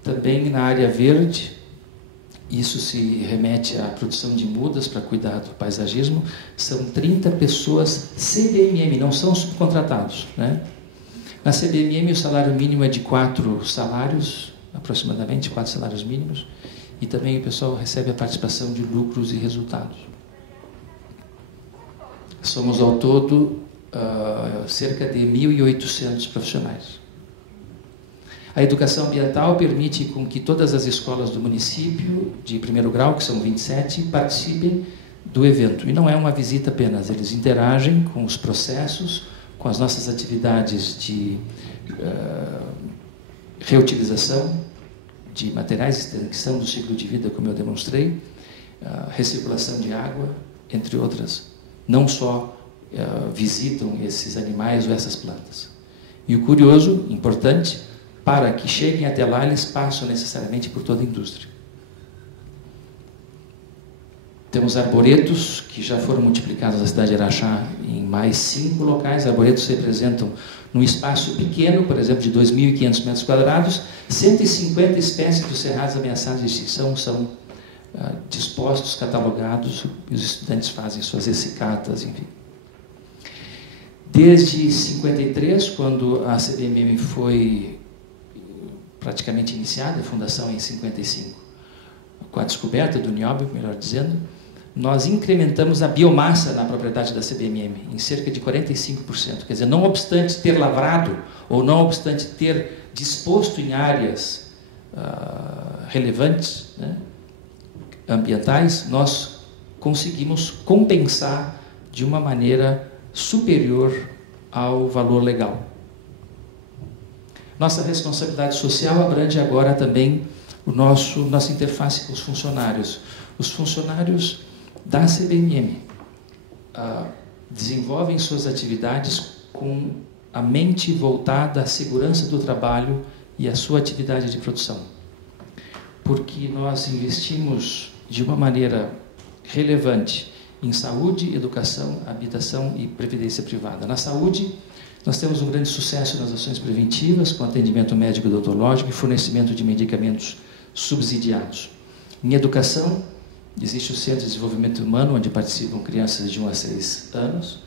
Também na área verde, isso se remete à produção de mudas para cuidar do paisagismo, são 30 pessoas CBMM, não são subcontratados, né? Na CBMM o salário mínimo é de 4 salários, aproximadamente 4 salários mínimos, e também o pessoal recebe a participação de lucros e resultados. Somos ao todo cerca de 1.800 profissionais. A educação ambiental permite com que todas as escolas do município de primeiro grau, que são 27, participem do evento. E não é uma visita apenas, eles interagem com os processos, com as nossas atividades de reutilização de materiais, extensão do ciclo de vida, como eu demonstrei, recirculação de água, entre outras. Não só visitam esses animais ou essas plantas. E o curioso, importante, para que cheguem até lá, eles passam necessariamente por toda a indústria. Temos arboretos que já foram multiplicados na cidade de Araxá em mais 5 locais. Arboretos representam, num espaço pequeno, por exemplo, de 2.500 metros quadrados, 150 espécies dos cerrados ameaçados de extinção são dispostos, catalogados, e os estudantes fazem suas essicatas, enfim. Desde 53, quando a CBMM foi praticamente iniciada, a fundação em 55, com a descoberta do nióbio, melhor dizendo, nós incrementamos a biomassa na propriedade da CBMM em cerca de 45%. Quer dizer, não obstante ter lavrado ou não obstante ter disposto em áreas relevantes, né, ambientais, nós conseguimos compensar de uma maneira superior ao valor legal. Nossa responsabilidade social abrange agora também nossa interface com os funcionários. Os funcionários da CBMM desenvolvem suas atividades com a mente voltada à segurança do trabalho e à sua atividade de produção. Porque nós investimos de uma maneira relevante em saúde, educação, habitação e previdência privada. Na saúde, nós temos um grande sucesso nas ações preventivas, com atendimento médico e odontológico e fornecimento de medicamentos subsidiados. Em educação, existe o Centro de Desenvolvimento Humano, onde participam crianças de 1 a 6 anos,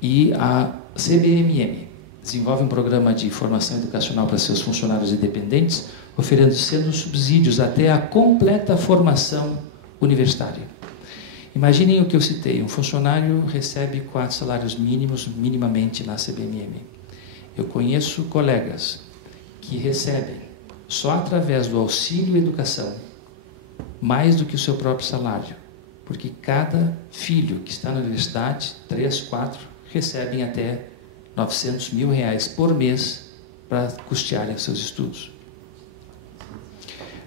e a CBMM desenvolve um programa de formação educacional para seus funcionários e dependentes, oferecendo subsídios até a completa formação universitária. Imaginem o que eu citei, um funcionário recebe 4 salários mínimos, minimamente, na CBMM. Eu conheço colegas que recebem, só através do auxílio educação, mais do que o seu próprio salário, porque cada filho que está na universidade, 3, 4, recebem até R$900 mil por mês para custearem seus estudos.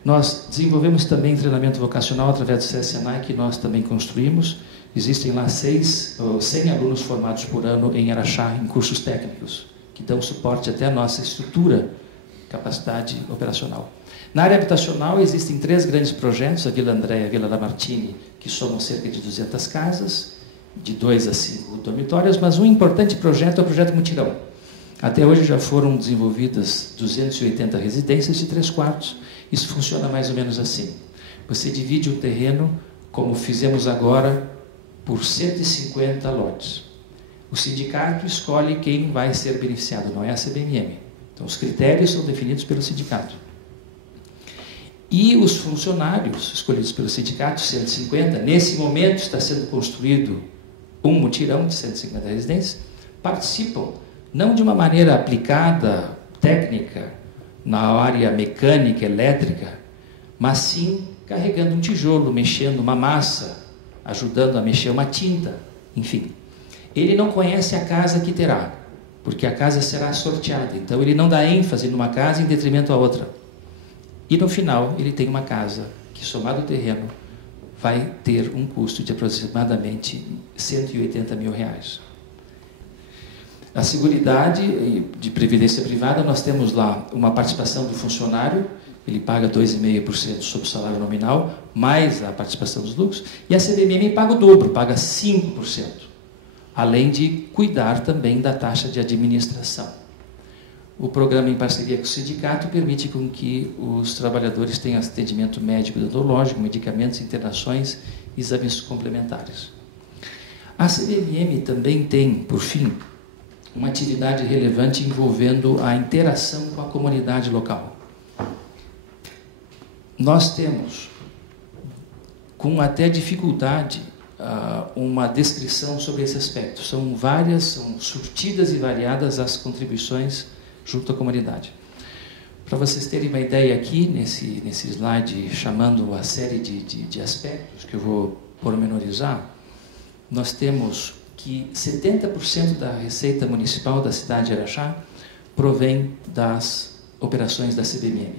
Nós desenvolvemos também treinamento vocacional através do CSNI, que nós também construímos. Existem lá 100 alunos formados por ano em Araxá, em cursos técnicos, que dão suporte até à nossa estrutura, capacidade operacional. Na área habitacional, existem 3 grandes projetos, a Vila André e a Vila Lamartine, que somam cerca de 200 casas, de 2 a 5 dormitórios, mas um importante projeto é o projeto Mutirão. Até hoje já foram desenvolvidas 280 residências de 3 quartos. Isso funciona mais ou menos assim. Você divide o terreno, como fizemos agora, por 150 lotes. O sindicato escolhe quem vai ser beneficiado, não é a CBMM. Então, os critérios são definidos pelo sindicato. E os funcionários escolhidos pelo sindicato, 150, nesse momento está sendo construído um mutirão de 150 residências, participam, não de uma maneira aplicada, técnica, na área mecânica, elétrica, mas sim carregando um tijolo, mexendo uma massa, ajudando a mexer uma tinta, enfim. Ele não conhece a casa que terá, porque a casa será sorteada, então ele não dá ênfase numa casa em detrimento à outra. E no final ele tem uma casa que, somado ao terreno, vai ter um custo de aproximadamente R$180 mil. A Seguridade de Previdência Privada, nós temos lá uma participação do funcionário, ele paga 2,5% sobre o salário nominal, mais a participação dos lucros, e a CBMM paga o dobro, paga 5%, além de cuidar também da taxa de administração. O programa, em parceria com o sindicato, permite com que os trabalhadores tenham atendimento médico e odontológico, medicamentos, internações e exames complementares. A CBMM também tem, por fim, uma atividade relevante envolvendo a interação com a comunidade local. Nós temos, com até dificuldade, uma descrição sobre esse aspecto. São surtidas e variadas as contribuições junto à comunidade. Para vocês terem uma ideia aqui, nesse slide, chamando a série de aspectos que eu vou pormenorizar, nós temos que 70% da receita municipal da cidade de Araxá provém das operações da CBMM.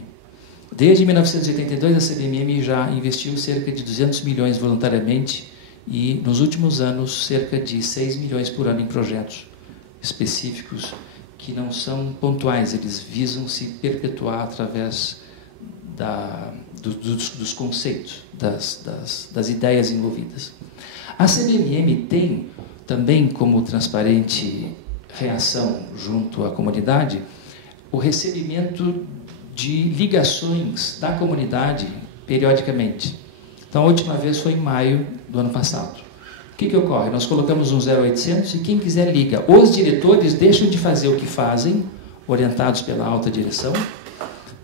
Desde 1982, a CBMM já investiu cerca de 200 milhões voluntariamente e, nos últimos anos, cerca de 6 milhões por ano em projetos específicos que não são pontuais, eles visam se perpetuar através dos conceitos, das ideias envolvidas. A CBMM tem também como transparente reação junto à comunidade o recebimento de ligações da comunidade periodicamente. Então, a última vez foi em maio do ano passado. O que ocorre? Nós colocamos um 0800 e quem quiser liga. Os diretores deixam de fazer o que fazem, orientados pela alta direção,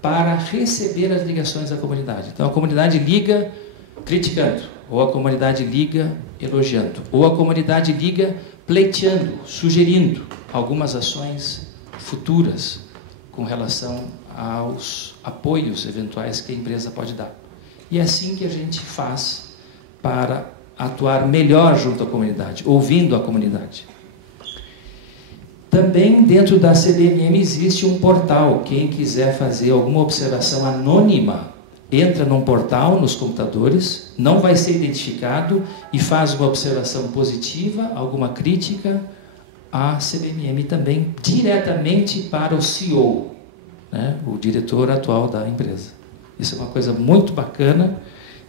para receber as ligações da comunidade. Então, a comunidade liga criticando, ou a comunidade liga elogiando, ou a comunidade liga pleiteando, sugerindo algumas ações futuras com relação aos apoios eventuais que a empresa pode dar. E é assim que a gente faz para atuar melhor junto à comunidade, ouvindo a comunidade. Também dentro da CBMM existe um portal. Quem quiser fazer alguma observação anônima, entra num portal nos computadores, não vai ser identificado e faz uma observação positiva, alguma crítica à CBMM também, diretamente para o CEO, né, o diretor atual da empresa. Isso é uma coisa muito bacana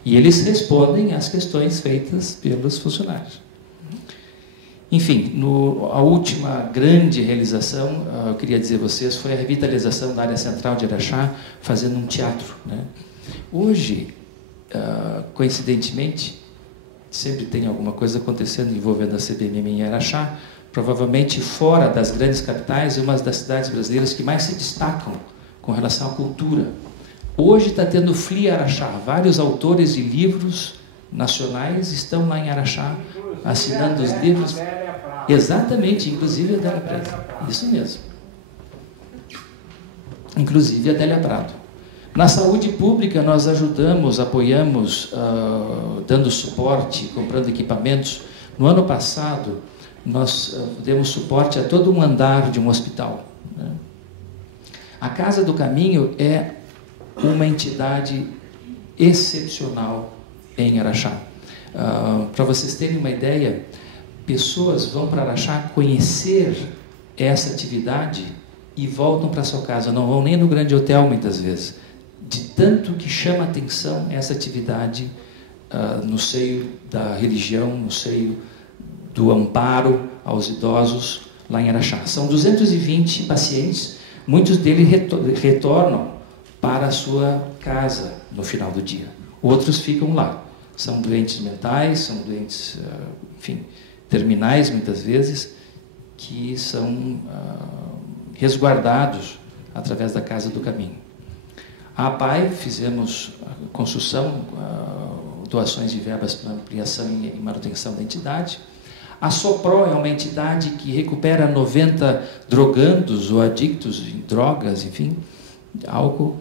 e eles respondem às questões feitas pelos funcionários. Enfim, a última grande realização, eu queria dizer a vocês, foi a revitalização da área central de Araxá, fazendo um teatro, né? Hoje, coincidentemente, sempre tem alguma coisa acontecendo envolvendo a CBMM em Araxá, provavelmente fora das grandes capitais, é uma das cidades brasileiras que mais se destacam com relação à cultura. Hoje está tendo Flia Araxá, vários autores de livros nacionais estão lá em Araxá, assinando os livros. Exatamente, inclusive a Adélia Prado. Isso mesmo. Inclusive a Adélia Prado. Na saúde pública, nós ajudamos, apoiamos, dando suporte, comprando equipamentos. No ano passado, nós demos suporte a todo um andar de um hospital, né? A Casa do Caminho é uma entidade excepcional em Araxá. Para vocês terem uma ideia, pessoas vão para Araxá conhecer essa atividade e voltam para sua casa, não vão nem no grande hotel muitas vezes, de tanto que chama atenção essa atividade no seio da religião, no seio do amparo aos idosos lá em Araxá. São 220 pacientes, muitos deles retornam para a sua casa no final do dia. Outros ficam lá. São doentes mentais, são doentes, enfim, terminais muitas vezes, que são resguardados através da Casa do Caminho. A APAI fizemos construção, doações de verbas para ampliação e manutenção da entidade. A SOPRO é uma entidade que recupera 90 drogandos ou adictos em drogas, enfim, álcool,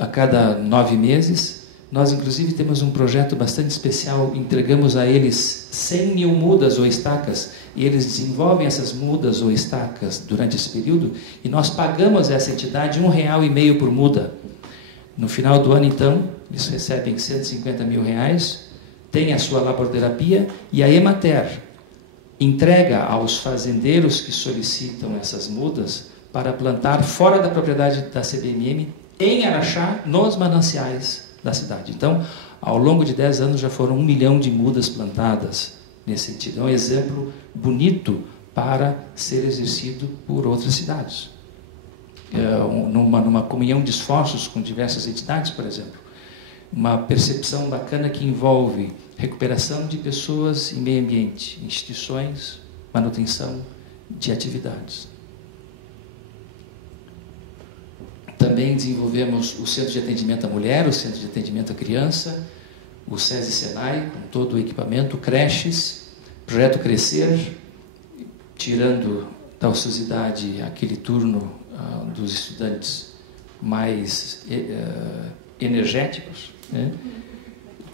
a cada 9 meses. Nós, inclusive, temos um projeto bastante especial, entregamos a eles 100 mil mudas ou estacas, e eles desenvolvem essas mudas ou estacas durante esse período, e nós pagamos a essa entidade R$1,50 por muda. No final do ano, então, eles recebem R$150 mil, têm a sua laborterapia, e a Emater entrega aos fazendeiros que solicitam essas mudas para plantar fora da propriedade da CBMM, em Araxá, nos mananciais da cidade. Então, ao longo de 10 anos já foram 1 milhão de mudas plantadas nesse sentido. É um exemplo bonito para ser exercido por outras cidades. Numa comunhão de esforços com diversas entidades, por exemplo. Uma percepção bacana que envolve recuperação de pessoas e meio ambiente, instituições, manutenção de atividades. Também desenvolvemos o Centro de Atendimento à Mulher, o Centro de Atendimento à Criança, o SESI Senai, com todo o equipamento, creches, Projeto Crescer, tirando da ociosidade aquele turno dos estudantes mais energéticos, né?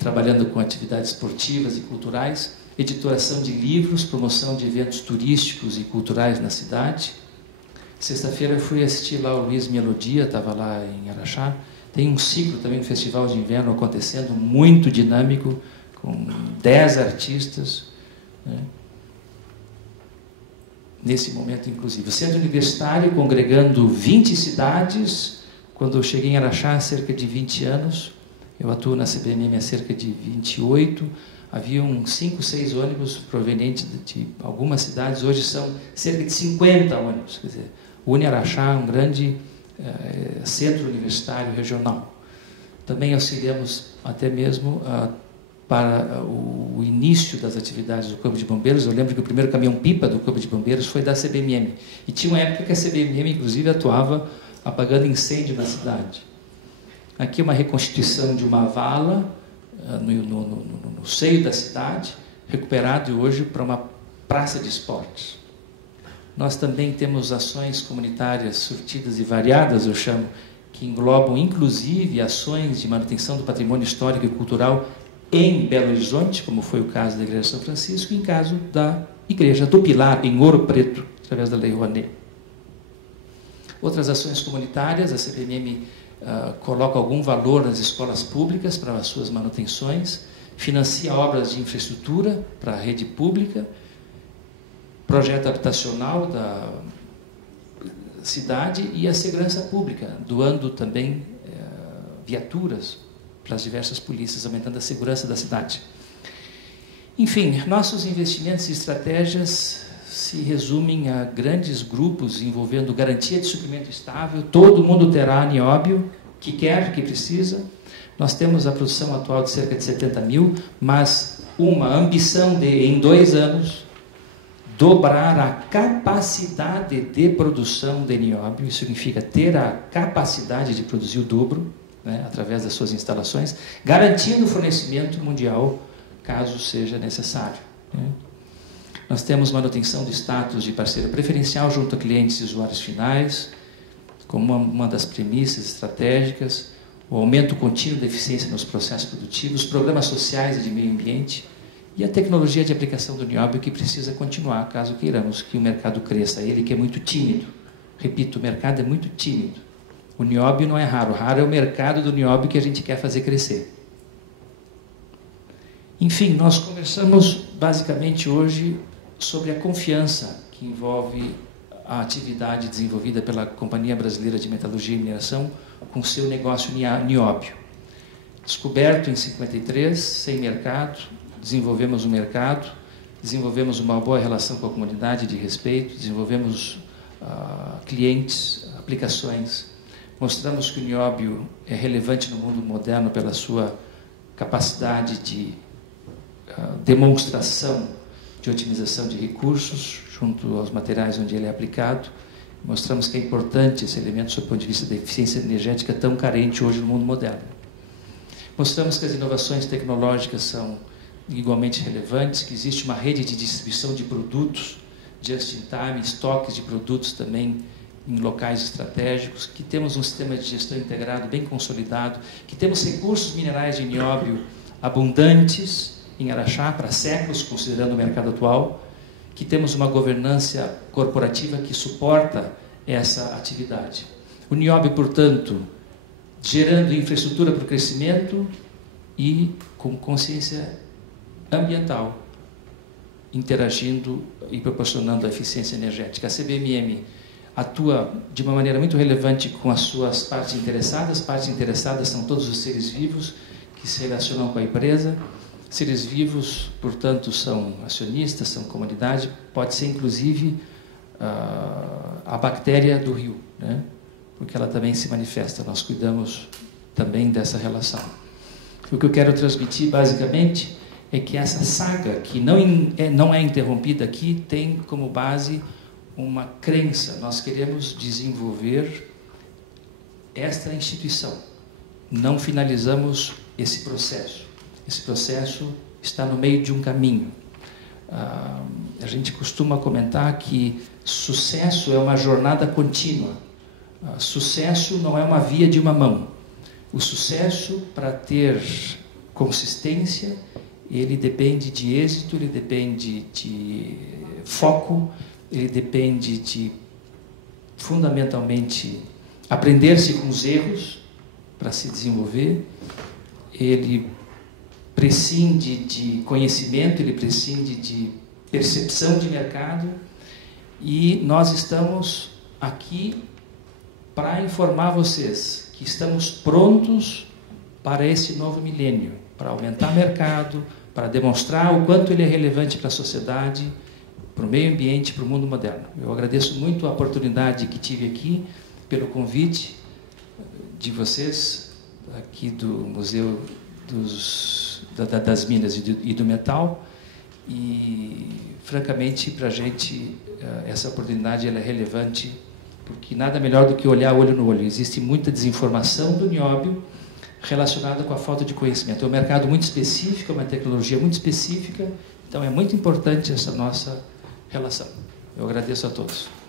Trabalhando com atividades esportivas e culturais, editoração de livros, promoção de eventos turísticos e culturais na cidade. Sexta-feira eu fui assistir lá o Luiz Melodia, estava lá em Araxá. Tem um ciclo também no Festival de Inverno acontecendo, muito dinâmico, com 10 artistas, né? Nesse momento, inclusive. O Centro Universitário congregando 20 cidades. Quando eu cheguei em Araxá há cerca de 20 anos, eu atuo na CBMM há cerca de 28, haviam 5, 6 ônibus provenientes de algumas cidades, hoje são cerca de 50 ônibus, quer dizer, une Araxá, um grande centro universitário regional. Também auxiliamos até mesmo para o início das atividades do Corpo de Bombeiros. Eu lembro que o primeiro caminhão-pipa do Corpo de Bombeiros foi da CBMM, e tinha uma época que a CBMM, inclusive, atuava apagando incêndio na cidade. Aqui uma reconstituição de uma vala no seio da cidade, recuperado hoje para uma praça de esportes. Nós também temos ações comunitárias surtidas e variadas, eu chamo, que englobam inclusive ações de manutenção do patrimônio histórico e cultural em Belo Horizonte, como foi o caso da Igreja São Francisco, e em caso da Igreja do Pilar, em Ouro Preto, através da Lei Rouanet. Outras ações comunitárias, a CPMM coloca algum valor nas escolas públicas para as suas manutenções, financia obras de infraestrutura para a rede pública, projeto habitacional da cidade e a segurança pública, doando também viaturas para as diversas polícias, aumentando a segurança da cidade. Enfim, nossos investimentos e estratégias se resumem a grandes grupos envolvendo garantia de suprimento estável. Todo mundo terá nióbio, que quer, que precisa. Nós temos a produção atual de cerca de 70 mil, mas uma ambição de, em 2 anos, dobrar a capacidade de produção de nióbio. Isso significa ter a capacidade de produzir o dobro, né, através das suas instalações, garantindo o fornecimento mundial, caso seja necessário, né. Nós temos manutenção do status de parceiro preferencial junto a clientes e usuários finais, como uma das premissas estratégicas, o aumento contínuo da eficiência nos processos produtivos, programas sociais e de meio ambiente, e a tecnologia de aplicação do nióbio, que precisa continuar, caso queiramos que o mercado cresça. Ele que é muito tímido. Repito, o mercado é muito tímido. O nióbio não é raro. Raro é o mercado do nióbio que a gente quer fazer crescer. Enfim, nós conversamos basicamente hoje sobre a confiança que envolve a atividade desenvolvida pela Companhia Brasileira de Metalurgia e Mineração com seu negócio nióbio. Descoberto em 53, sem mercado, desenvolvemos um mercado, desenvolvemos uma boa relação com a comunidade de respeito, desenvolvemos clientes, aplicações, mostramos que o nióbio é relevante no mundo moderno pela sua capacidade de demonstração de otimização de recursos junto aos materiais onde ele é aplicado. Mostramos que é importante esse elemento sob o ponto de vista da eficiência energética tão carente hoje no mundo moderno. Mostramos que as inovações tecnológicas são igualmente relevantes, que existe uma rede de distribuição de produtos, just-in-time, estoques de produtos também em locais estratégicos, que temos um sistema de gestão integrado bem consolidado, que temos recursos minerais de nióbio abundantes em Araxá para séculos, considerando o mercado atual, que temos uma governança corporativa que suporta essa atividade. O nióbio, portanto, gerando infraestrutura para o crescimento e com consciência ambiental, interagindo e proporcionando a eficiência energética. A CBMM atua de uma maneira muito relevante com as suas partes interessadas. Partes interessadas são todos os seres vivos que se relacionam com a empresa. Seres vivos, portanto, são acionistas, são comunidade, pode ser inclusive a bactéria do rio, né? Porque ela também se manifesta. Nós cuidamos também dessa relação. O que eu quero transmitir, basicamente, é que essa saga, que não é interrompida aqui, tem como base uma crença. Nós queremos desenvolver esta instituição. Não finalizamos esse processo. Esse processo está no meio de um caminho. A gente costuma comentar que sucesso é uma jornada contínua. Sucesso não é uma via de uma mão. O sucesso, para ter consistência, ele depende de êxito, ele depende de foco, ele depende de, fundamentalmente, aprender-se com os erros para se desenvolver. Ele prescinde de conhecimento, ele prescinde de percepção de mercado, e nós estamos aqui para informar vocês que estamos prontos para esse novo milênio, para aumentar o mercado, para demonstrar o quanto ele é relevante para a sociedade, para o meio ambiente, para o mundo moderno. Eu agradeço muito a oportunidade que tive aqui, pelo convite de vocês, aqui do Museu das Minas e do Metal, e, francamente, para a gente, essa oportunidade ela é relevante, porque nada melhor do que olhar olho no olho. Existe muita desinformação do nióbio, relacionada com a falta de conhecimento. É um mercado muito específico, é uma tecnologia muito específica, então é muito importante essa nossa relação. Eu agradeço a todos.